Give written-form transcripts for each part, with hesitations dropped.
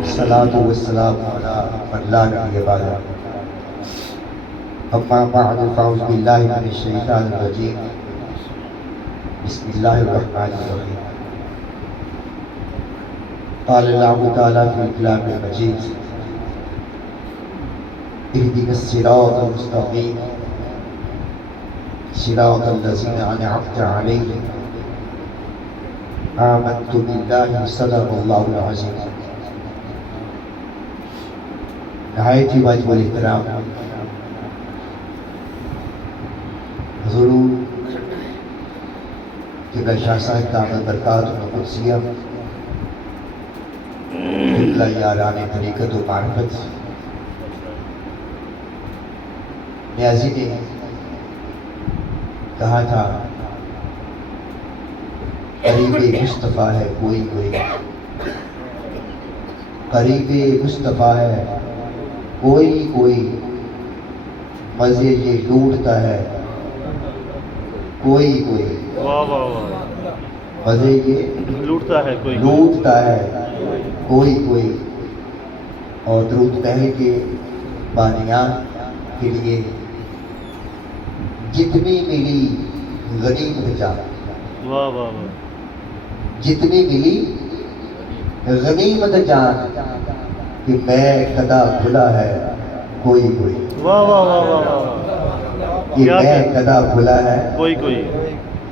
الصلاة والسلام على من لا نبي بعده أما بعد فأعوذ بالله من الشيطان الرجيم بسم الله الرحمن الرحيم قال الله تعالى في الكلام المجيد اهدنا الصراط المستقيم صراط الذين أنعمت عليهم آمنت بالله صدق الله العظيم. نہایت ہی واجب الاحترام حضور قبلہ شاہ صاحب دامت برکات قدسیہ قبلہ یاران طریقت و معرفت نیازی نے کہا تھا قریب مصطفیٰ ہے کوئی کوئی، قریب مصطفیٰ ہے کوئی کوئی، مزے یہ لوٹتا ہے کوئی کوئی، مزے یہ لوٹتا ہے کوئی کوئی، اور درود پہلے کے بانیان کے لیے جتنی ملی غنیمت جان، جتنی ملی غنیمت جان کہ میں قدا کھلا ہے کوئی کوئی، کہ میں قدا کھلا ہے کوئی کوئی،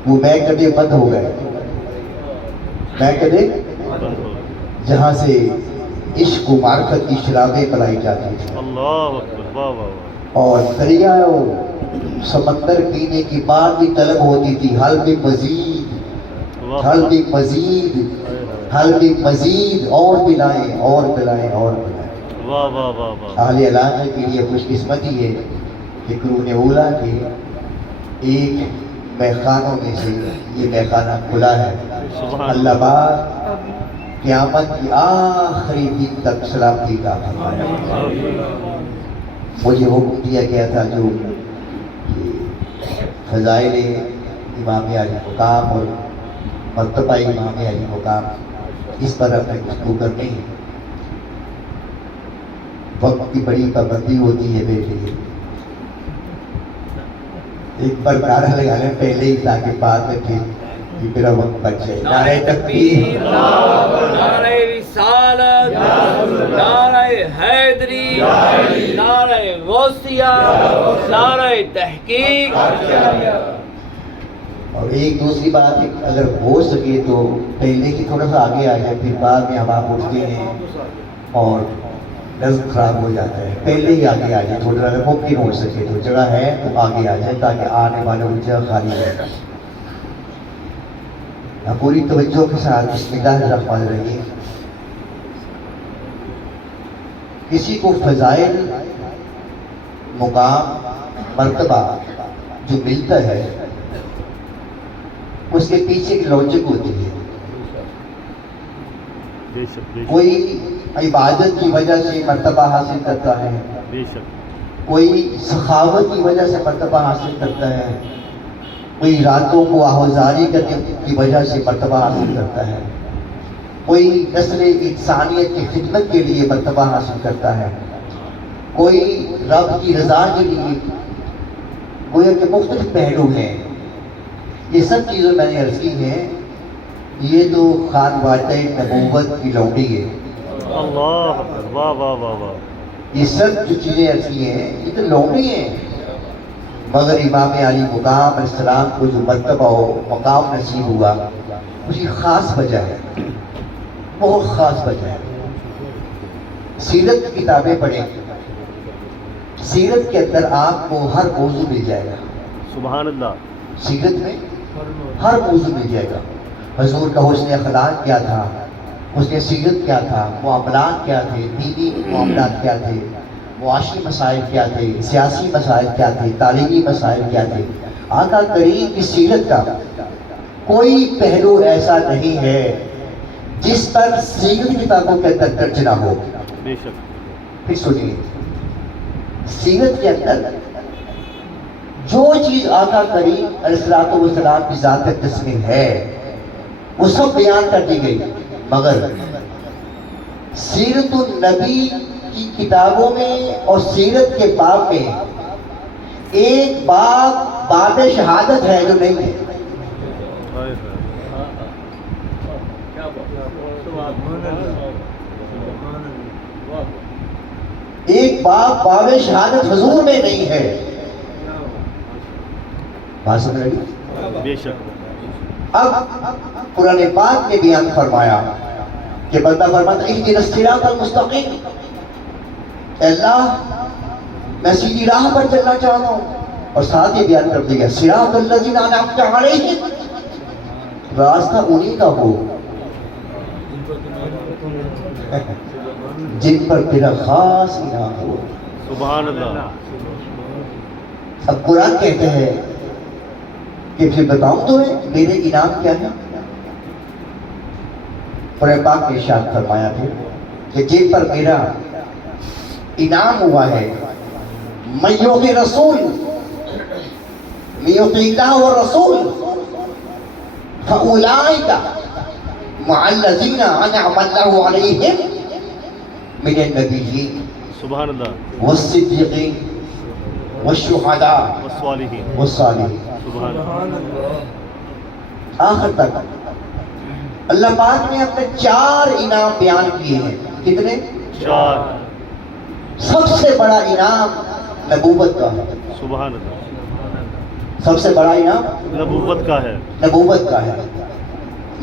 وہ میں کدے بند ہو گئے، میں کدے جہاں سے عشق و معرفت کی شرابیں پلائی جاتی تھی، اور دریاؤ سمندر پینے کی بعد بھی طلب ہوتی تھی، حل بھی مزید، حل بھی مزید، حل بھی مزید، اور پلائیں اور پلائیں اور پلائیں۔ اہل علاقے کے لیے خوش قسمتی ہے کہ قرون اولیٰ کے ایک میخانوں میں سے یہ میخانہ کھلا ہے۔ اللہ پاک قیامت کی آخری دن تک سلامتی کا فرمائے۔ مجھے حکم دیا گیا تھا جو فضائل امام علی مقام اور مرتبہ امام علی مقام، اس پر اپنے گفتگو کرنی ہے۔ وقت کی بڑی پابندی ہوتی ہے بیٹے، ایک بار نعرہ لگا لیں پہلے ہی تاکہ بعد میں پھر میرا وقت بچ جائے۔ نعرہ تکبیر، نعرہ رسالت، نعرہ حیدری، نعرہ غوثیہ، نعرہ تحقیق۔ اور ایک دوسری بات اگر ہو سکے تو پہلے کی تھوڑا سا آگے آ جائے، پھر بعد میں ہم آپ اٹھتے ہیں اور نظم خراب ہو جاتا ہے، پہلے ہی آگے آ جائے تھوڑا، اگر ممکن ہو سکے تو جگہ ہے تو آگے آ جائے تاکہ آنے والے ان جگہ خالی رہے۔ پوری توجہ کے ساتھ بسم اللہ الرحمن الرحیم۔ کسی کو فضائل، مقام، مرتبہ جو ملتا ہے اس کے پیچھے کی لاجک ہوتی ہے۔ کوئی عبادت کی وجہ سے مرتبہ حاصل کرتا ہے، کوئی سخاوت کی وجہ سے مرتبہ حاصل کرتا ہے، کوئی راتوں کو آہوزاری کرنے کی وجہ سے مرتبہ حاصل کرتا ہے، کوئی نسل انسانیت کی خدمت کے لیے مرتبہ حاصل کرتا ہے، کوئی رب کی رضا کے لیے، گویا کہ مختلف پہلو ہیں۔ یہ سب چیزیں میں نے عرض کی ہیں، یہ تو خانوادہ نبوت کی لونڈی ہے۔ اللہ واہ واہ واہ واہ، یہ سب جو چیزیں عرض کی ہیں یہ تو لونڈی ہیں، مگر امام علی مقام علیہ السلام کو جو مرتبہ و مقام نصیب ہوا اس کی خاص وجہ ہے، بہت خاص وجہ ہے۔ سیرت کی کتابیں پڑھیں، سیرت کے اندر آپ کو ہر موضوع مل جائے گا۔ سبحان اللہ، سیرت میں ہر موضوع مل جائے گا۔ حضور کا حسن اخلاق کیا تھا، حسن سیرت کیا تھا، معاملات کیا تھے، دینی معاملات کیا تھے، معاشی مسائل کیا تھے، سیاسی مسائل کیا تھے، تعلیمی مسائل کیا تھے۔ آقا کریم کی سیرت کا کوئی پہلو ایسا نہیں ہے جس پر سیرت کتابوں کے اندر درج نہ ہو۔ بے شک۔ پھر سنیے، سیرت کے اندر جو چیز آقا کریم علیہ السلام کی ذات تسلیم ہے وہ سب بیان کر دی گئی۔ مگر سیرت النبی کی کتابوں میں اور سیرت کے باب میں ایک باب شہادت ہے جو نہیں ہے. ایک باب شہادت حضور میں نہیں ہے. بات سمجھ رہی؟ بے شک. اب قرآن پاک نے بیان فرمایا کہ بندہ فرماتا اہدنا الصراط المستقیم، اے اللہ میں سیدھی راہ پر چلنا چاہتا ہوں. اور ساتھ یہ بیان کر دیا صراط الذین انعمت علیہم، راستہ انہی کا ہو جن پر تیرا خاص انعام ہو. سبحان اللہ. اب قرآن کہتے ہیں کہ پھر بتاؤں تمہیں میرے انعام کیا ہے. قرآن پاک نے ارشاد فرمایا پھر کہ جن پر میرا انعام ہوا ہے من یطع رسول من یطع اللہ والرسول فاولئک مع الذین انعم اللہ علیہم من النبیین سبحان اللہ. والصدیقین والشہداء والصالحین. والصالحین. سبحان اللہ. آخر تک اللہ پاک نے اپنے 4 انعام بیان کیے ہیں. کتنے؟ 4. سب سے بڑا انعام نبوت کا ہے. سبحان اللہ. سب سے بڑا انعام نبوت کا ہے. نبوت کا ہے.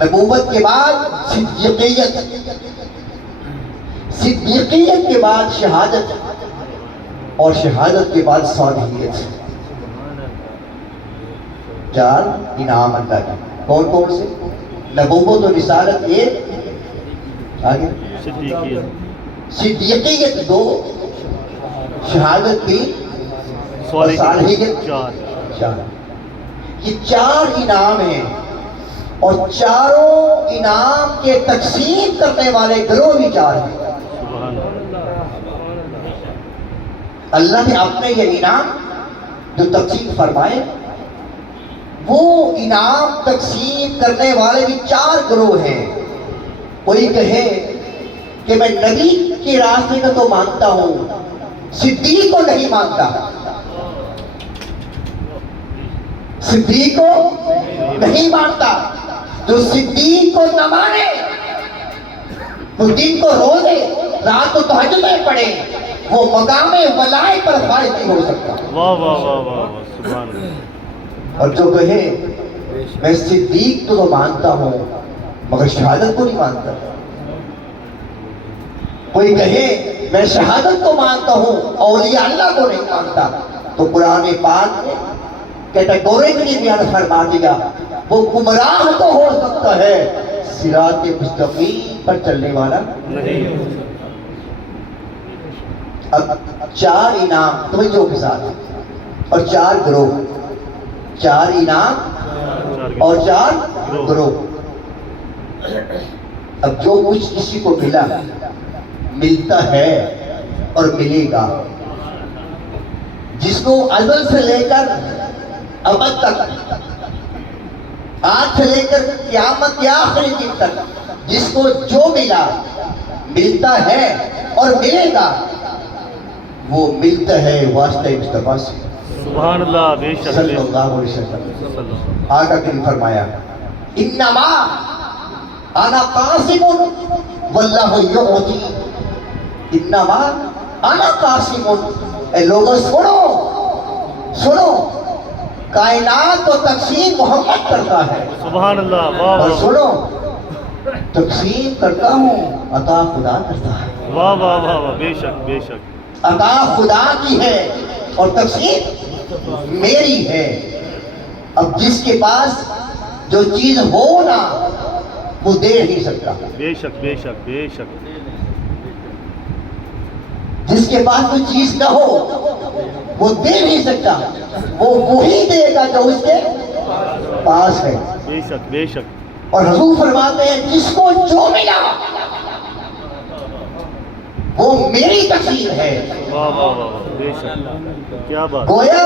نبوت کے بعد صدیقیت، صدیقیت کے بعد شہادت، اور شہادت کے بعد صالحیت. 4 انعام اللہ کے. کون کون سے؟ نبوت و رسالت 1، آگے صدیقیت. صدیقیت 2، شہادت 3، اور صالحیت 4. یہ 4 انعام ہیں، اور چاروں انعام کے تقسیم کرنے والے گروہ بھی 4 ہیں. سبحان اللہ. اللہ نے اپنے یہ انعام جو تقسیم فرمائے، وہ انعام تقسیم کرنے والے بھی 4 گروہ ہیں. کوئی کہے کہ میں نبی کے راستے کا تو مانتا ہوں، صدیق کو نہیں مانتا. صدیق کو نہیں مانتا. جو صدیق کو نہ مانے وہ دن کو روزے رات کو تہجدیں پڑھے، وہ مقام ولایت پر فائز نہیں ہو سکتا. واہ واہ واہ واہ. سبحان اللہ. اور جو کہے میں صدیق تو مانتا ہوں مگر شہادت کو نہیں مانتا. کوئی کہے میں شہادت کو مانتا ہوں اولیاء اللہ کو نہیں مانتا، تو قرآن پاک نے کیٹیگوریکلی بیان فرما دیا وہ گمراہ تو ہو سکتا ہے، صراط مستقیم پر چلنے والا نہیں. اب 4 انعام توجہ کے ساتھ، اور 4 گروہ. 4 انعام اور 4 گروہ. اب جو کچھ کسی کو ملا، ملتا ہے اور ملے گا، جس کو ازل سے لے کر ابد تک، آج سے لے کر قیامت کے آخری دن تک، جس کو جو ملا، ملتا ہے اور ملے گا، وہ ملتا ہے واسطہ مصطفیٰ سے سبحان اللہ. بے شک. صلی اللہ علیہ وسلم. آقا نے فرمایا انما انا قاسم واللہ یعطی. انما انا قاسم. اے لوگوں سنو، کائنات کو تقسیم محمد کرتا ہے. سبحان اللہ. واہ اور واہ سنو، تقسیم کرتا ہوں، عطا خدا کرتا ہے. واہ واہ واہ واہ. بے شک بے شک. عطا خدا کی ہے اور تقسیم میری ہے. اب جس کے پاس جو چیز ہو نا وہ دے نہیں سکتا. بے شک بے شک بے شک. جس کے پاس کوئی چیز نہ ہو وہ دے نہیں سکتا. وہ وہی دے گا جو اس کے پاس ہے. بے شک بے شک. اور حضور فرماتے ہیں جس کو جو ملا وہ میری تقسیم ہے. واہ واہ واہ. بے شک. کیا بات. گویا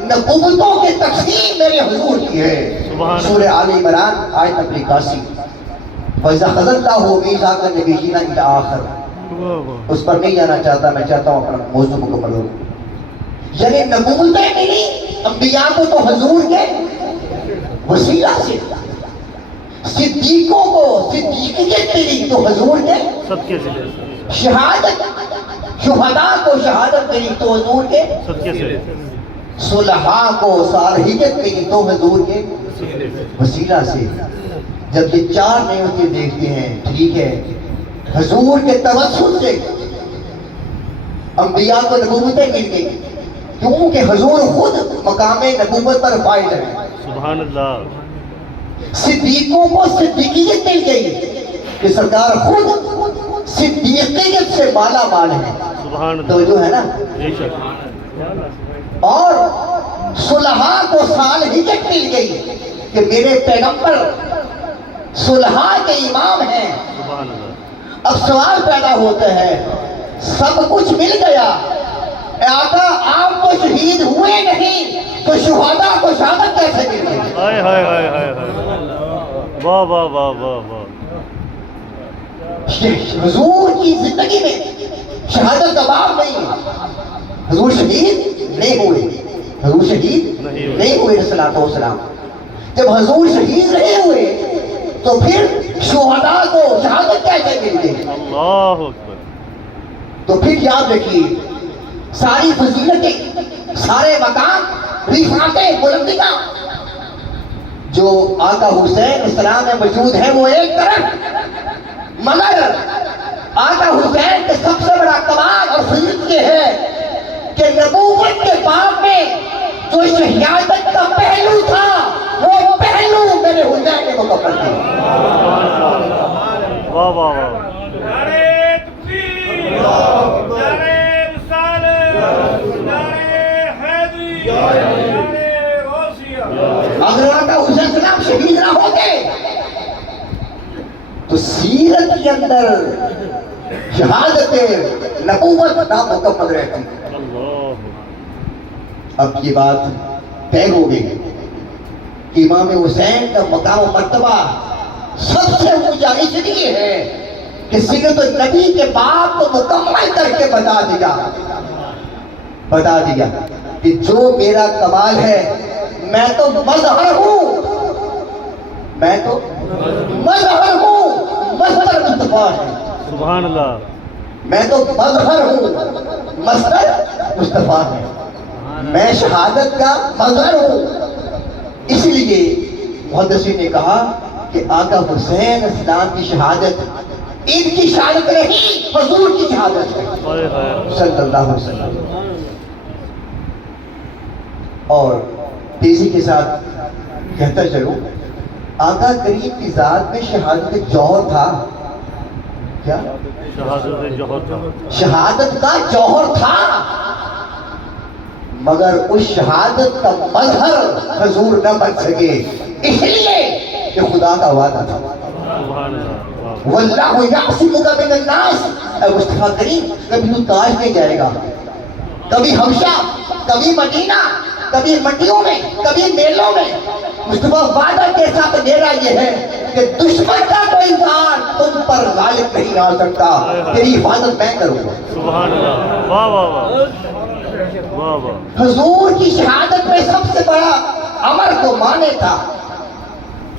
نبوتوں کی تقسیم میرے حضور کی ہے. سبحان سورہ آل عمران آیت نمبر 81. وَإِذَا خَذَ اللَّهُ مِيثَاقَ النَّبِيِّينَ إِلَى آخر. واہ واہ اس پر نہیں جانا چاہتا، میں چاہتا ہوں اپنا موضوع مکمل ہو. یعنی نبوتیں ملی انبیاء کو تو حضور کے وسیلہ سے، صدیقوں کو صدیقیت ملی تو حضور کے صدقے سے شہادت، شہداء کو شہادت ملی تو حضور کے صدقے سے صلحاء کو صالحیت ملی تو حضور کے وسیلہ سے. جب یہ چار نعمتیں دیکھتے ہیں، ٹھیک ہے، حضور کے توسل سے انبیاء کو نبوتیں مل گئی کیونکہ حضور خود مقام نبوت پر فائز ہے. سبحان اللہ. صدیقوں کو صدیقیت مل گئی کہ سرکار خود صدیقیت سے مالا مال ہے. سبحان تو اللہ. جو ہے نا، بے شک. اور صلحاء کو صالحیت مل گئی کہ میرے پیغمبر صلحاء کے امام ہیں. سبحان اللہ. اب سوال پیدا ہوتا ہے، سب کچھ مل گیا، اے آقا آپ تو شہید ہوئے نہیں تو شہداء کو شہادت کیسے مل گئی؟ ہائے ہائے ہائے ہائے ہائے. واہ واہ واہ واہ واہ. حضور کی زندگی میں شہادت کا باب نہیں ہے. حضور شہید نہیں ہوئے، حضور شہید نہیں ہوئے علیہ الصلوۃ والسلام. جب حضور شہید نہیں ہوئے تو پھر شہداء کو شہادت کیسے مل گئی؟ اللہ اکبر. تو پھر یاد رکھیے، ساری فضیلتیں، سارے مقام، رفعتیں، بلندیاں جو آقا حسین علیہ السلام میں موجود ہیں وہ ایک طرف، مگر آقا حسین کے سب سے بڑا کمال اور فضیلت یہ ہے کہ نبوت کے باب میں جو شہادت کا پہلو تھا وہ پہلو میرے حسین نے مکمل کیا. واہ واہ واہ. نعرہ تکبیر، نعرہ رسالت، نعرہ حیدری، نعرہ غوثیہ. اگر آقا حسین علیہ السلام شہید نہ ہوتے تو سیرت کے اندر شہادت نبوت نامکمل رہتی. اللہ. اب یہ بات طے ہو گئی کہ امام حسین کا مقام و مرتبہ سب سے اونچا اس لیے ہے کہ سیرت النبی کے باب کو مکمل کر کے بتا دیا کہ جو میرا کمال ہے، میں تو مظہر ہوں، میں تو مظہر ہوں، مصدر مصطفیٰ ہے. سبحان اللہ. میں تو مظہر ہوں، مصدر مصطفیٰ ہے. میں شہادت کا مظہر ہوں. اس لیے محدثین نے کہا کہ آقا حسین اسلام کی شہادت ان کی شہادت نہیں، حضور کی شہادت ہے ہائے ہائے. صلی اللہ علیہ وسلم. اور تیزی کے ساتھ کہتا چلوں، آقا کریم کی ذات میں شہادت جوہر تھا. کیا؟ شہادت جوہر تھا. شہادت کا جوہر تھا، مگر اس شہادت کا مظہر حضور نہ بن سکے، اس لیے کہ خدا کا وعدہ تھا. سبحان اللہ. واللہ یعصمک من الناس. اے مصطفیٰ کریم، کبھی تو تاج لے جائے گا، کبھی حبشہ، کبھی مدینہ، کبھی منڈیوں میں، کبھی میلوں میں. مصطفیٰ وعدہ کے ساتھ میرا یہ ہے کہ دشمن کا کوئی وار تم پر غالب نہیں آ سکتا، تیری حفاظت میں کروں گا. سبحان اللہ. واہ واہ واہ. واہ واہ. حضور کی شہادت میں سب سے بڑا امر کو مانے تھا،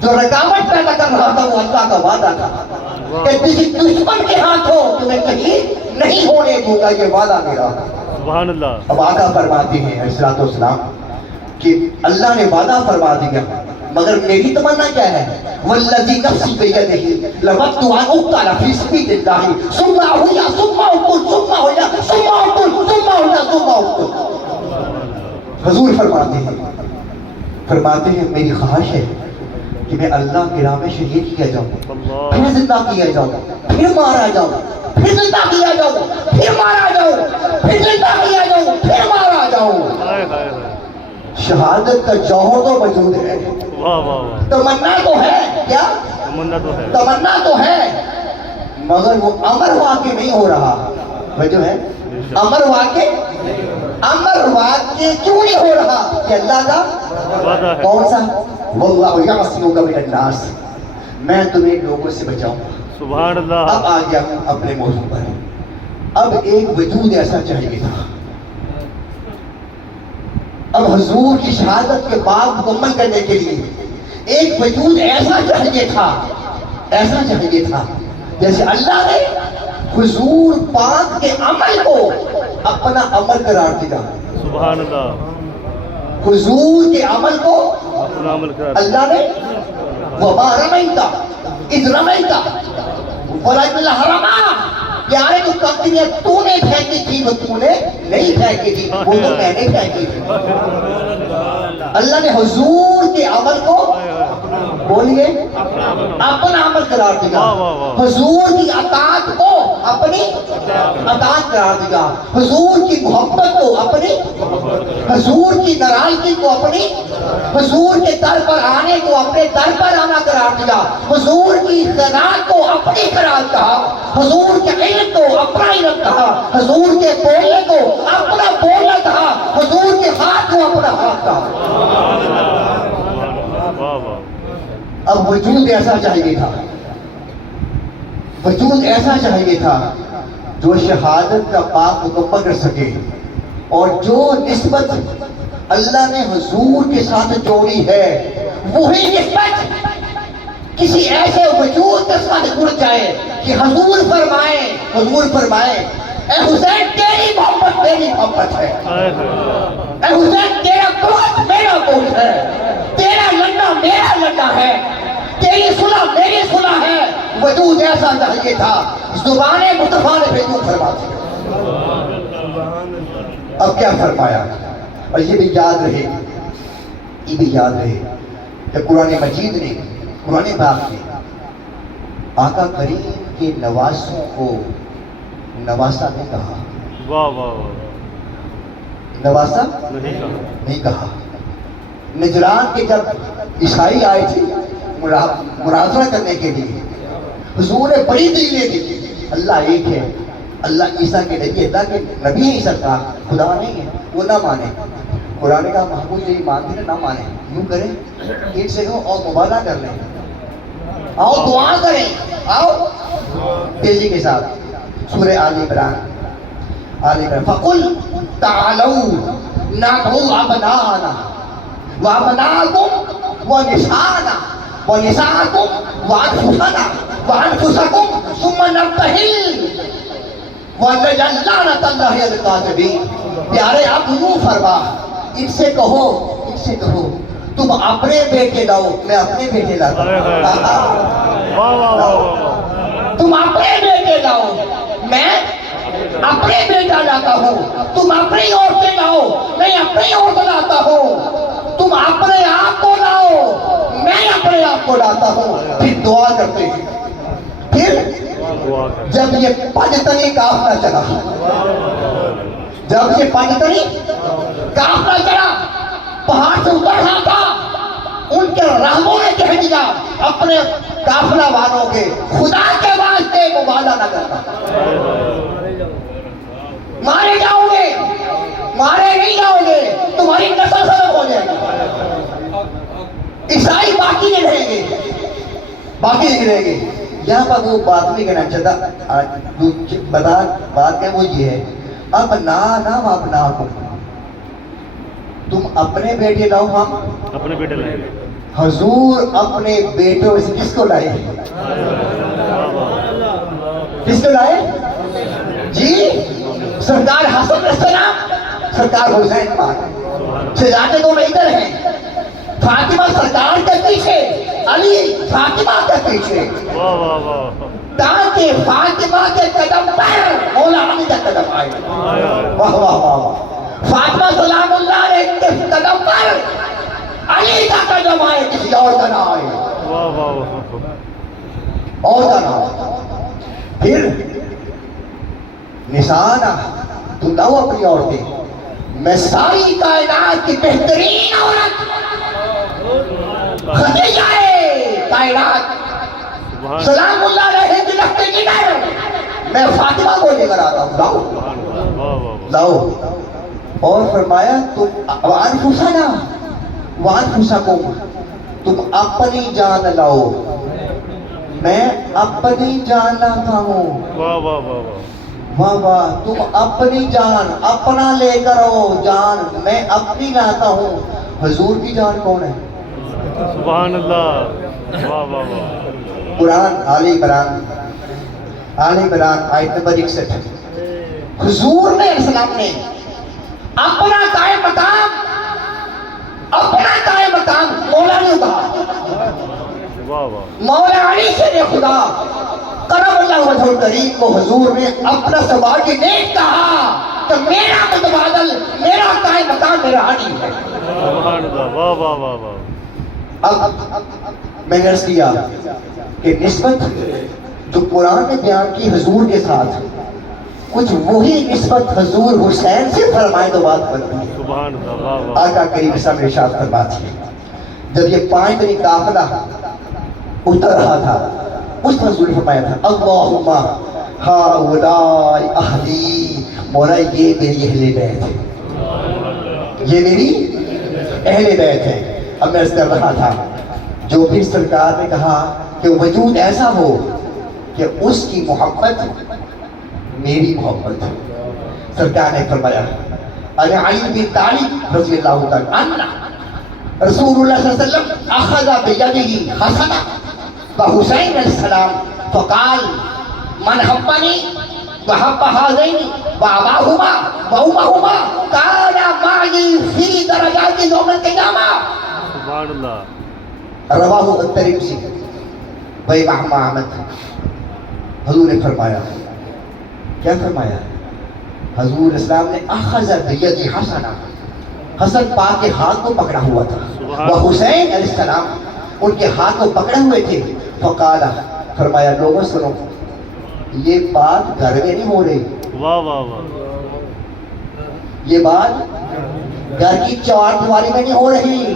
جو رکاوٹ پیدا کر رہا تھا وہ اللہ کا وعدہ تھا کہ کسی دشمن کے ہاتھوں تمہیں کہیں نہیں ہونے دوں گا، یہ وعدہ میرا. سبحان اللہ. اب آقا فرماتے ہیں علیہ الصلوۃ والسلام کہ اللہ نے وعدہ فرما دیا، مگر میری تمنا کیا ہے؟ والذی نفسی بیدہ لودت ان اقتل فی سبیل اللہ ثم احیا ثم اقتل ثم احیا ثم اقتل ثم احیا ثم اقتل. حضور فرماتے ہیں میری خواہش ہے کہ میں اللہ کی راہ میں شہید کیا جاؤں، پھر زندہ کیا جاؤں، پھر مارا جاؤں، پھر زندہ کیا جاؤں، پھر مارا جاؤں، پھر زندہ کیا جاؤں، پھر مارا جاؤں. ہائے ہائے ہائے. شہادت کا جوہر تو موجود ہے، واہ واہ واہ. تمنا تو ہے. کیا تمنا تو ہے. تمنا تو ہے، مگر وہ امر واقع نہیں ہو رہا. وہ جو ہے امر واقع کیوں نہیں ہو رہا؟ کہ اللہ کا وعدہ ہے. کون سا؟ واللہ یعصمک من الناس. میں تمہیں لوگوں سے بچاؤں گا. سبحان اب اللہ. آ گیا ہوں اپنے موضوع پر. اب ایک وجود ایسا چاہیے تھا. اب حضور کی شہادت کے بعد مکمل کرنے کے لیے ایک وجود ایسا چاہیے تھا جیسے اللہ نے حضور پاک کے عمل کو اپنا عمل قرار دیا. سبحان اللہ. حضور کے عمل کو اپنا عمل کر. اللہ نے وما رمیت اذ رمیت ولکن اللہ رمی. پیارے تو کمپنیاں تو نے پھینکی تھی، وہ تو نے نہیں پھینکی تھی، وہ تو میں نے پھینکی تھی. اللہ نے حضور کے عمل کو بولیے اپنا عمل قرار دیا. حضور کی اطاعت کو اپنی اطاعت قرار دیا. حضور کی محبت کو اپنی، حضور کی ناراضگی کو اپنی، حضور کے در پر آنے کو اپنے در پر آنا قرار دیا. حضور کی خدمت کو اپنی قرار کہا. حضور کے علم کو اپنا علم کہا. حضور کے بولنے کو اپنا بولنا کہا. حضور کے ہاتھ کو اپنا ہاتھ کہا. واہ واہ. اب وجود ایسا چاہیے تھا، وجود ایسا چاہیے تھا جو شہادت کا پاک مکمل کر سکے، اور جو نسبت اللہ نے حضور کے ساتھ جوڑی ہے وہی نسبت کسی ایسے وجود کے ساتھ جڑ جائے کہ حضور فرمائے اے حسین تیری محبت میری محبت ہے، اے حسین تیرا گوشت میرا گوشت ہے، تیرا لڈا میرا لڈا ہے، تیری صلح میری صلح ہے. وجود ایسا چاہیے تھا. زبان مصطفیٰ نے بھیجو فرماتی. اب کیا فرمایا؟ اور یہ بھی یاد رہے کہ قرآن مجید نے، قرآن پاک نے آقا کریم کے نواسوں کو نواسا نہیں کہا. واہ واہ واہ. نواسا نہیں کہا. نہیں کہا. نجران کے جب عیسائی آئے تھے مناظرہ کرنے کے لیے، حضور نے بڑی دلیلیں دی. اللہ ایک ہے، اللہ عیسیٰ کے نبی، اللہ کے نبی ہے سرکار، خدا نہیں ہے، وہ نہ مانے. قرآن کا محبوب یہی مانتے نہ مانے. یوں کریں ایک سے کہو اور مبالغہ کر لیں، آؤ دعا کریں، آؤ تیزی کے ساتھ. سورہ آل عمران فَقُلْ تَعَالَوْا نَدْعُو أَبْنَاءَنَا وَأَبْنَاءَكُمْ وَنِسَاءَنَا وَنِسَاءَكُمْ وَأَنفُسَنَا وَأَنفُسَكُمْ ثُمَّ نَبْتَهِلْ وَنَجْعَلْ لَعْنَتَ اللَّهِ عَلَى الْكَاذِبِينَ. پیارے آپ یوں فرما، ان سے کہو تم اپنے بیٹے لاؤ، میں اپنے بیٹے لاتا ہوں. واہ واہ واہ. تم اپنے بیٹے لاؤ، میں اپنے بیٹا لاتا ہوں. تم اپنی عورتیں لاؤ، میں اپنی عورت لاتا ہوں. تم اپنے آپ کو لاؤ، میں اپنے آپ کو لاتا ہوں. پھر دعا کرتے ہیں. پھر جب یہ پنجتنی قافلہ چلا، پہاڑ سے اتر رہا تھا، ان کے رحموں نے کہہ دیا اپنے قافلہ والوں کے، خدا کے واسطے مبالغہ نہ کرنا، مارے جاؤ گے، مارے نہیں جاؤ گے، تمہاری نسل ختم ہو جائے گی. عیسائی باقی نہیں رہیں گے. یہاں پر وہ بات نہیں کہنا چاہتا. بات کیا وہ یہ ہے، اب نام اپنا کو تم اپنے بیٹے لاؤ، ہم اپنے بیٹے لائیں گے. حضور اپنے بیٹوں سے کس کو لائے؟ کس کو لائے جی؟ سردار حسن السلام، سردار حسین پاک، شہزادے دونوں ادھر ہیں، فاطمہ سرکار کے پیچھے، علی فاطمہ کے پیچھے، واہ واہ واہ. تاکہ فاطمہ کے قدم پر مولا علی کا قدم آئے. واہ واہ واہ. فاطمہ سلام اللہ علیہ کے قدم پر علی کا قدم آئے، کسی اور کا نہ آئے. واہ واہ واہ. اور کا نہ آئے. پھر نشانہ تم لاؤ اپنی عورتیں، میں ساری کائنات کی بہترین عورت خدیجہ کائنات سلام اللہ علیہ کی لخت جگر، میں فاطمہ کو لے کر آتا ہوں. لاؤ. اور فرمایا تم وانفسکم، تم اپنی جان لاؤ. میں اپنی جان لاتا ہوں. واہ واہ واہ واہ. واہ واہ. تم اپنی جان اپنا لے کر آؤ. جان میں اپنی لاتا ہوں. حضور کی جان کون ہے؟ سبحان اللہ. واہ واہ واہ. قرآن آل عمران آیت نمبر 61. حضور نے السلام نے اپنا قائم مقام مولا نے کہا. واہ واہ. مولا علی سے نے خدا کرم اللہ وجہ الکریم کو حضور نے اپنا سوال کی نیک کہا کہ میرا متبادل، میرا قائم مقام میرا علی ہے. سبحان اللہ. واہ واہ واہ واہ. اب میں نے عرض کیا کہ نسبت جو قرآن نے بیان کی حضور کے ساتھ، کچھ وہی نسبت حضور حسین سے فرمائے تو بات بنتی ہے. سبحان اللہ. واہ واہ. آقا کریم صلی اللہ علیہ وسلم نے ارشاد فرمایا ہے جب یہ 5 دن قافلہ اتر رہا تھا، اس وقت حضور نے فرمایا تھا اللہم ہؤلاء اہلی. مولا یہ میری اہل بیت ہے، یہ میری اہل بیت ہے. اب میں عرض کر رہا تھا جو بھی سرکار نے کہا کہ وجود ایسا ہو کہ اس کی محبت میری محبت ہے. سرکار نے فرمایا علی بن طالب رضی اللہ تعالی عنہ رسول اللہ صلی اللہ علیہ وسلم اخذ بیدہ حسن و حسین علیہ السلام فقال من حبنی وحب هذین واباہما وامہما کان معی فی درجات یوم القیامہ. سبحان اللہ. رواہ الترمذی و امام احمد. حضور نے فرمایا، کیا فرمایا؟ حضور اسلام نے اخذ بیدہ حسن، حسن پاک کے ہاتھ کو پکڑا ہوا تھا، وہ حسین علیہ السلام ان کے ہاتھ کو پکڑے ہوئے تھے. فقال فرمایا لوگوں سنو، یہ بات گھر میں نہیں ہو رہی، واہ واہ واہ. یہ بات گھر کی چار دیواری میں نہیں ہو رہی،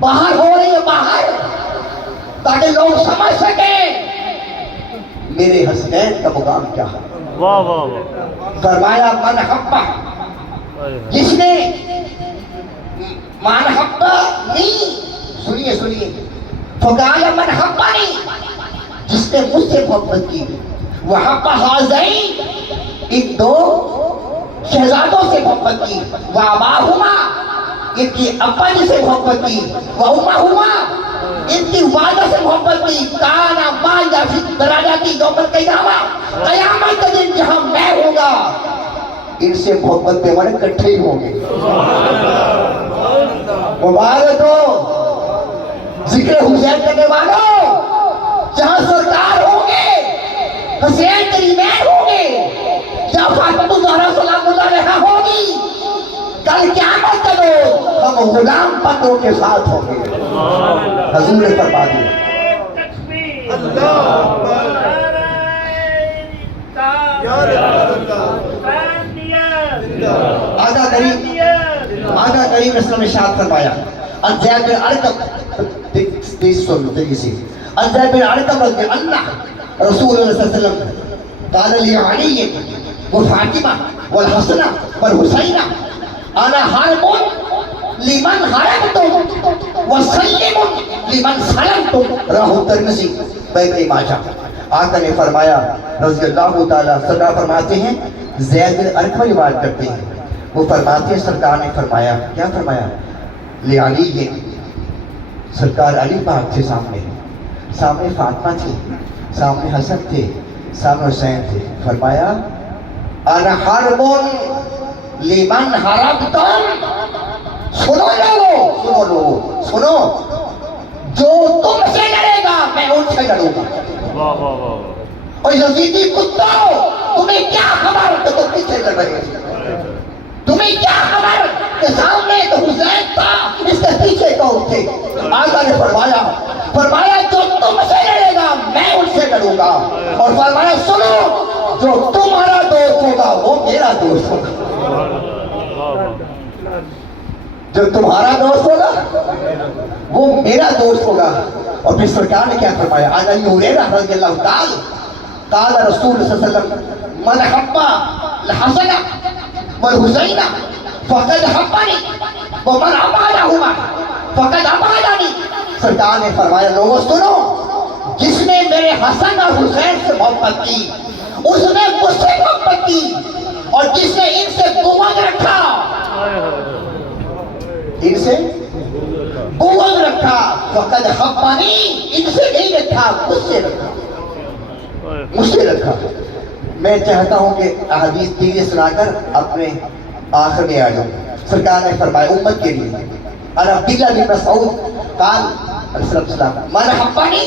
باہر ہو رہی ہے، باہر، تاکہ لوگ سمجھ سکیں میرے حسنین کا مقام کیا ہے. واہ واہ واہ. فرمایا من حبہ، جس نے من حبہ نہیں، سنیے سنیے، فقال من حبہ نہیں، جس نے مجھ سے محبت کی، وحبہ حاضرین، ان 2 شہزادوں سے محبت کی، واباہما، ان کی ابا جی سے محبت کی، وامہما، ان کی والدہ سے محبت کی، کانا مایا فی دراجاتی یوم القیامہ، قیامت کا دن جہاں میں ہوگا ان سے محبت پہ ہمارے کٹھے ہی ہوں گے. مبارک ہو ذکر حسین کرنے والوں، جہاں سرکار ہوں گے، حسین کریمین ہوں گے، جہاں فاطمہ الزہرا سلام اللہ علیہا ہوگی، کل قیامت کا روز ہم غلام بندوں کے ساتھ ہوں گے. حضور نے فرما دیا. آقا کریم نے ارشاد فرمایا عن زید بن ارقم، تیز سن لو تیزی سے، عن زید بن ارقم رضی اللہ رسول اللہ صلی اللہ علیہ وسلم قال لی علی وفاطمہ والحسن والحسین انا حرب لمن حربتم وسلم لمن سلمتم. راہ ترمذی ابن ماجہ. آقا نے فرمایا رضی اللہ تعالیٰ، سرکار فرماتے ہیں، زید بن ارقم روایت کرتے ہیں، وہ فرماتے ہیں سرکار نے فرمایا، کیا فرمایا؟ لعلی، سرکار علی پاک تھے، سامنے فاطمہ تھی، سامنے حسن تھے، سامنے حسین تھے. فرمایا انا حرب لمن حربتم. سنو لوگو، سنو، جو تم سے لڑے گا میں ان سے لڑوں گا. واہ واہ واہ. اور یزیدی کتوں، تمہیں کیا خبر کہ تم کس سے لڑ رہے ہو؟ تمہیں کیا خبر کہ سامنے تو حسین تھا، اس کے پیچھے کون تھے؟ آقا نے فرمایا جو تم سے لڑے گا میں ان سے لڑوں گا. اور فرمایا سنو، جو تمہارا دوست ہوگا وہ میرا دوست ہوگا. جو تمہارا دوست ہوگا وہ میرا دوست ہوگا. اور پھر سرکار نے کیا فرمایا؟ عن ابی ہریرہ رضی اللہ تعالی قال رسول صلی اللہ علیہ وسلم من حب الحسن والحسین فقد حبنی ومن ابغضہما فقد ابغضنی. سرکار نے فرمایا لوگوں سنو، جس نے میرے حسن اور حسین سے محبت کی اس نے مجھ سے محبت کی، اور جس نے ان سے بغض رکھا، ان سے بغض رکھا، فقد حبنی، ان سے نہیں رکھا، مجھ سے رکھا، مجھ سے رکھا۔ میں چاہتا ہوں کہ احادیث تیزی سنا کر اپنے آخر میں آ جاؤں۔ سرکار نے فرمایا امت کے لیے، عبداللہ بن مسعود قال علیہ السلام من حبنی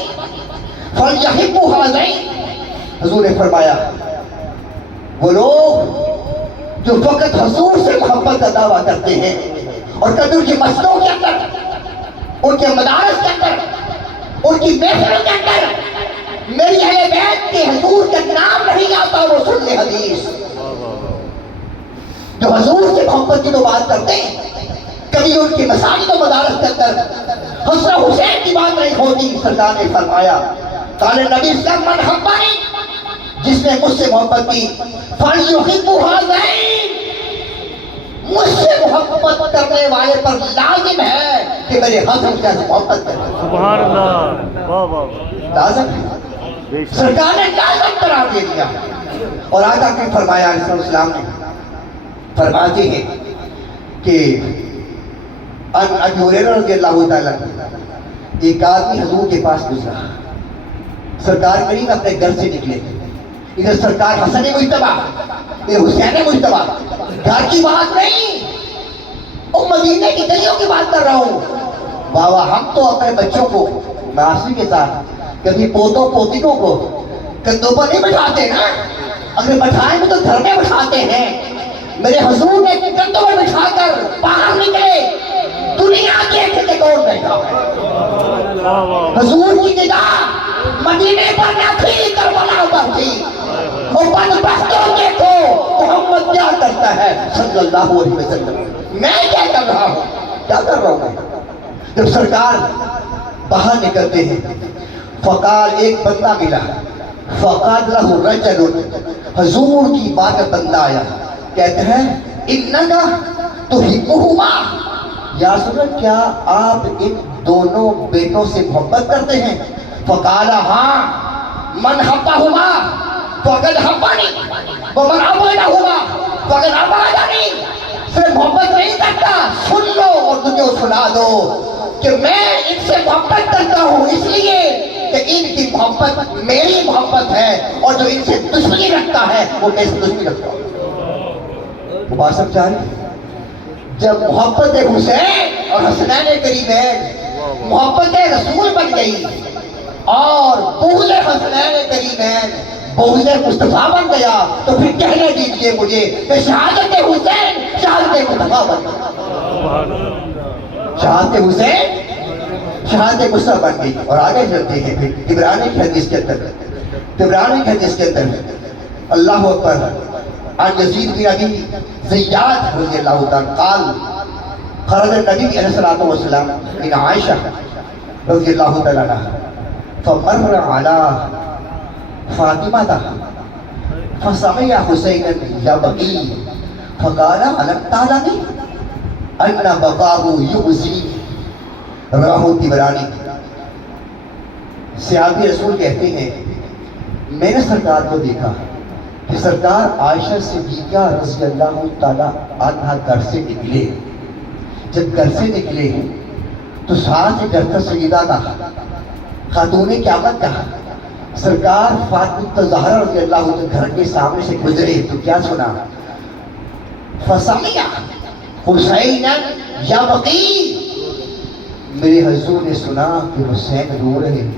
فلیحب هذین، حضور نے فرمایا وہ لوگ جو فقط حضور سے محبت کا دعویٰ کرتے ہیں اور کبھی ان کی مسجدوں کے اندر، ان کے مدارس کے اندر، ان کی محفلوں کے اندر میری اہل بیت کے حضور کا نام نہیں آتا، وہ سن لے حدیث۔ جو حضور سے محبت کی تو بات کرتے ہیں، کبھی ان کی مساجد و مدارس کے اندر حسن حسین کی بات نہیں ہوتی، سرکار نے فرمایا قال نبی اسلام من حبنی، جس نے مجھ سے محبت کی فلیحب هذین، مجھ سے محبت کرنے والے پر لازم ہے کہ میرے حسن سے محبت کرے۔ سبحان اللہ، واہ واہ، لازم ہے، سرکار نے لازم قرار دے دیا۔ اور آقا نے فرمایا علیہ السلام نے فرماتے ہیں کہ ابو ہریرہ رضی اللہ تعالیٰ ایک آدمی حضور کے پاس گزرا، سرکار کریم اپنے گھر سے نکلے، ادھر سرکار حسن مجتبیٰ، ادھر حسین مجتبیٰ، گھر کی بات نہیں، مدینے کی گلیوں کی بات کر رہا ہوں۔ بابا ہم تو اپنے بچوں کو معاشرے کے ساتھ کبھی پوتوں پوتیوں کو کندھوں پر نہیں بٹھاتے نا، اگر بٹھائیں گے تو گھر میں بٹھاتے ہیں۔ میرے حضور نے کندھوں پر بٹھا کر باہر نکلے، دنیا دیکھے کہ کون بیٹھا ہے۔ حضور کی نگاہ مدینے پر نہ تھی، کربلا پر تھی۔ اور بدبختوں دیکھو محمد کیا کرتا ہے صلی اللہ علیہ وسلم، میں کیا کر رہا ہوں، کیا کر رہا ہوں میں۔ جب سرکار باہر نکلتے ہیں فقال، ایک بندہ ملا، فقال لہ رجل، حضور کی بات بندہ آیا، کہتے ہیں انکا تحبہما، یا رسول اللہ کیا آپ ان دونوں بیٹوں سے محبت کرتے ہیں؟ فقال ہاں، من حبہما فقد حبنی ومن ابغضہما فقد ابغضنی، صرف محبت نہیں کرتا، سن لو اور تجھے سنا دو کہ میں ان سے محبت کرتا ہوں اس لیے کہ ان کی محبت میری محبت ہے، اور جو ان سے دشمنی رکھتا ہے وہ میرے سے دشمنی رکھتا ہے۔ وہ بات سمجھ آ رہی؟ جب محبت حسین اور حسنین کریمین محبت رسول بن گئی اور بغض حسنین کریمین بغض مصطفیٰ بن گیا، تو پھر کہنے دیجئے مجھے کہ شہادت حسین شہادت مصطفیٰ بن گئی، شہادت حسین شہادت مصطفیٰ بن گئی۔ اور آگے چلتے ہیں پھر طبرانی کی حدیث کے اندر، طبرانی کی حدیث کے اندر اللہ اکبر، عن یزید بن ابی زیاد رضی اللہ تعالیٰ قال خرج النبی علیہ الصلوۃ والسلام من عائشہ رضی اللہ تعالیٰ عنہ فمر علی فاطمہ فسمع حسینا یبکی فقال الم تعلمی ان بقاہ یؤذی، راہ طبرانی۔ صحابی رسول کہتے ہیں میں نے سرکار کو دیکھا کہ سرکار عائشہ صدیقہ رضی اللہ تعالیٰ عنہ گھر سے نکلے، جب گھر سے نکلے تو ساتھ گھر کا سیدہ کا خاتون قیامت کا سرکار فاطمہ الزہرا رضی اللہ عنہ گھر کے سامنے سے گزرے تو کیا سنا؟ فسمع حسینا یبکی، میرے حضور نے سنا کہ حسین رو رہے ہیں،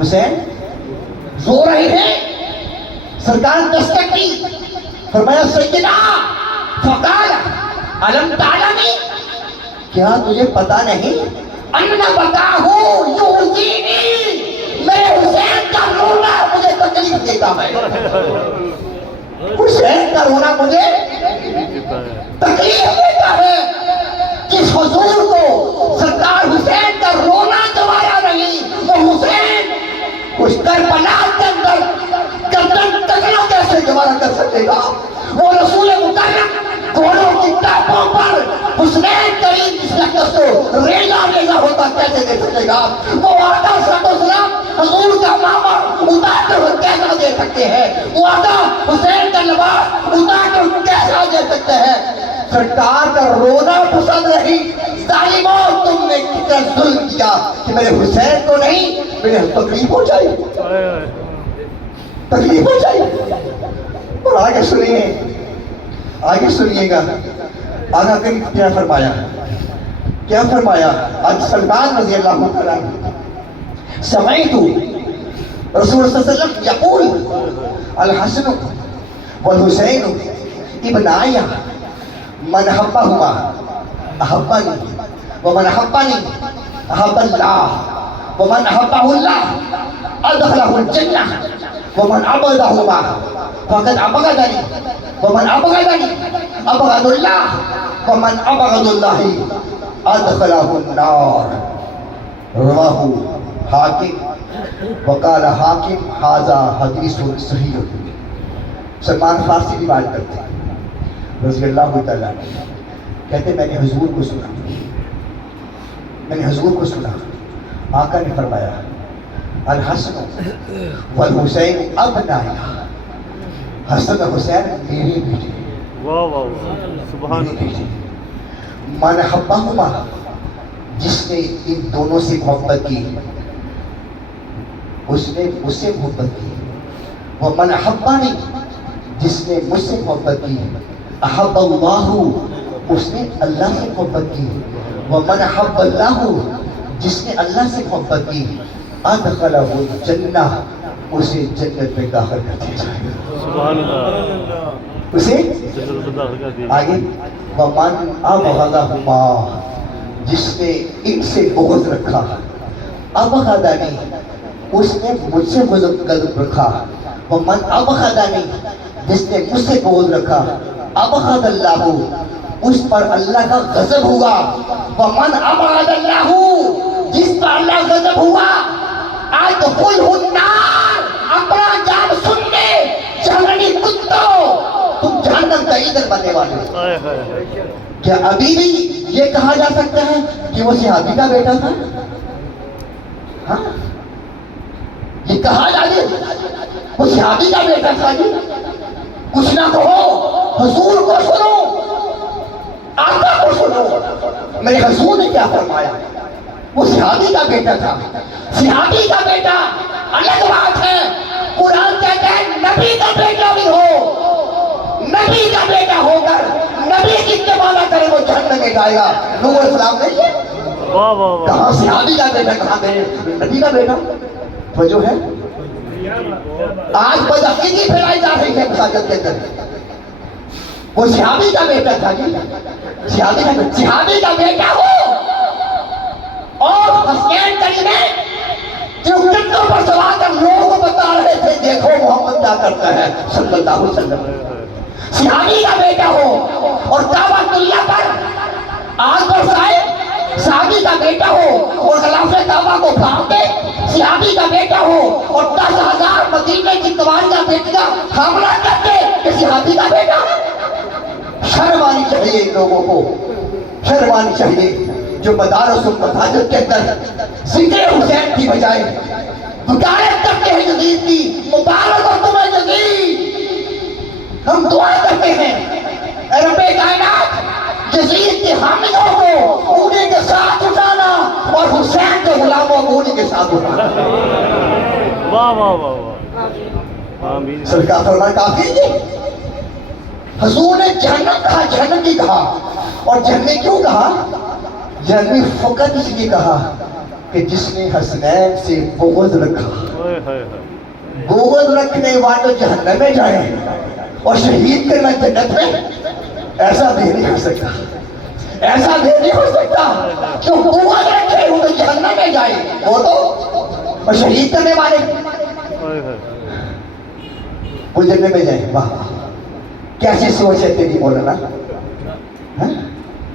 حسین رو رہے ہیں۔ سرکار دستک دی، فرمایا سیدنا، فقال الم تعلمی، کیا تجھے پتا نہیں ان بقاہ یؤذینی، میرے حسین کا رونا مجھے تکلیف دیتا ہے، حسین کا رونا مجھے تکلیف دیتا ہے۔ جس حضور کو سرکار حسین کا رونا گوارا نہیں، وہ حسین اس کربلا کے اندر گردن تکنا کیسے گوارا کر سکے گا؟ وہ رسول مکرم گھوڑوں کی ٹاپوں پر حسین کریم جس کا ریلا ریلا ہوتا کیسے دیکھ سکے گا؟ وہ آقا صلی اللہ علیہ وسلم کیسا دے سکتے ہیں؟ وہ آقا حسین کا لباس اتار کر کیسا دے سکتے ہیں؟ سرکار کا رونا پسند نہیں، ظالموں تم نے کتنا ظلم کیا کہ میرے حسین کو نہیں، میرے تکلیف ہو جائے، تکلیف ہو جائے۔ اور آگے سنیے، آگے سنیے گا آگا کریم کیا فرمایا، کیا فرمایا؟ آج سلمان رضی اللہ عنہ سمعت رسول صلی اللہ علیہ وسلم یقول الحسن والحسین ابنایا من حبہما احبنی ومن احبنی احب اللہ ومن احبہ اللہ ادخلہ الجنہ ومن عبدہما فقد عبدنی ومن عبدنی عبد اللہ ومن عبد اللہ ادخلہ النار۔ رواہ حاکم وقال حاکم ھذا حدیث صحیح۔ سلمان فارسی کی بات کرتے ہیں رضی اللہ تعالیٰ کہتے میں نے حضور کو سنا، میں نے حضور کو سنا، آقا نے فرمایا الحسن والحسین ابنایا، حسن و حسین میرے بیٹے، واہ واہ واہ سبحان میرے بیٹے۔ من حبہما جس نے ان دونوں سے محبت کی اس نے مجھ سے محبت کی، ومن احبنی جس نے مجھ سے محبت کی، احب اللہ اس نے اللہ سے محبت کی، ومن احب اللہ جس نے اللہ سے محبت کی، ادخلہ الجنہ اسے جنت میں داخل کر دیا جائے گا، سبحان اللہ، اسے جنت میں داخل کر دیا۔ آگے ومن ابغضہما جس نے ان سے بغض رکھا، ابغضنی اس نے مجھ سے غضب رکھا، ومن ابغضنی جس نے مجھ سے بغض رکھا، ابغض اللہ اس پر اللہ کا غضب ہوا، ومن ابغض اللہ جس پر اللہ غضب ہوا ادخلہ النار، اپنا جان سن لے جہنمی کتوں تم جہنم کا ایندھن بننے والے ہو۔ ہائے ہائے ہائے۔ کیا ابھی بھی یہ کہا جا سکتا ہے کہ وہ صحابی کا بیٹا تھا؟ ہاں یہ کہا جائے وہ صحابی کا بیٹا تھا جی؟ کچھ نہ کہو، حضور کو سنو، آقا کو سنو، میرے حضور نے کیا فرمایا؟ وہ صحابی کا بیٹا تھا، صحابی کا بیٹا الگ بات ہے، قرآن کہتا ہے نبی کا بیٹا بھی ہو، نبی کا بیٹا ہو کر نبی کی اتباع کرے وہ جہنم میں جائے گا۔ نوح علیہ السلام نہیں ہے، واہ واہ واہ، کہاں صحابی کا بیٹا، کہاں گئے نبی کا بیٹا؟ وجہ ہے آج بدعقیدی پھیلائی جا رہی ہے مساجد کے اندر، وہ صحابی کا بیٹا تھا جی، صحابی کا بیٹا ہو اور حسین کریمہ جو کندھوں پر سوار کر لوگوں کو بتا رہے تھے دیکھو محمد کیا کرتا ہے صلی اللہ علیہ وسلم، صحابی کا بیٹا ہو اور کعبۃ اللہ پر آگ برسائے، صحابی کا بیٹا ہو اور غلاف کعبہ کو پھاڑ دے، صحابی کا بیٹا ہو اور 10,000 مدینے کی قواریاں بیٹیاں حملہ کر دے، یہ صحابی کا بیٹا ہے۔ شرم آنی چاہیے ان لوگوں کو، شرم آنی چاہیے جو مدارس و مساجد کے اندر ذکر حسین کی بجائے بکارت کرتے ہیں یزید کی، مبارک ہو تمہیں یزید، ہم دعا کرتے ہیں اے رب کائنات یزید کے حامیوں کو انہیں کے ساتھ اٹھانا اور حسین کے غلاموں کو انہیں کے ساتھ اٹھانا۔ واہ واہ واہ واہ، آمین۔ سرکار فرمایا کافی نہیں، حضور نے جہنم کہا، جہنم کی کہا، اور جہنمی کیوں کہا؟ جہنمی فقط اس لیے کہا کہ جس نے حسنین سے بغض رکھا، ہائے ہائے ہائے، بغض رکھنے والے جہنم میں جائیں اور شہید کرنا جنت میں، ایسا بھی نہیں ہو سکتا، ایسا بھی نہیں ہو سکتا۔ جو بغض رکھے وہ تو جہنم میں جائے، وہ تو اور شہید کرنے والے ہائے ہائے، وہ جنت میں جائیں۔ واہ کیسی سوچ ہے تیری مولانا،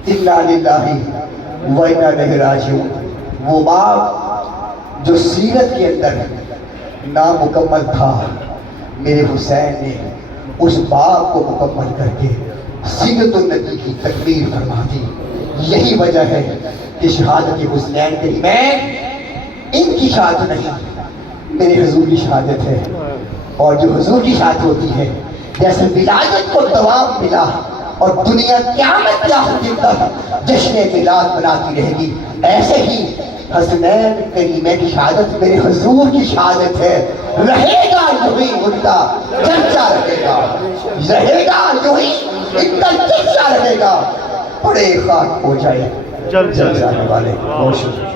اِنَّا لِلَّهِ وَإِنَّا إِلَيْهِ رَاجِعُونَ۔ وہ باپ جو سیرت کے اندر نامکمل تھا، میرے حسین نے اس باپ کو مکمل کر کے سیرت النبی کی تکمیل فرما دی۔ یہی وجہ ہے کہ شہادت حسنین کے میں ان کی شہادت نہیں، میرے حضور کی شہادت ہے۔ اور جو حضور کی شاد ہوتی ہے جیسے ولادت کو دوام ملا اور دنیا قیامت تک جشن میلاد مناتی رہے گی، ایسے ہی حسنین کریمین کی شہادت میرے حضور کی شہادت ہے، رہے گا یوں ہی ان کا چرچا رہے گا، رہے گا یوں ہی ان کا چرچا رہے گا، بڑے خاک ہو جائے چل جانے والے۔ بہت شکریہ۔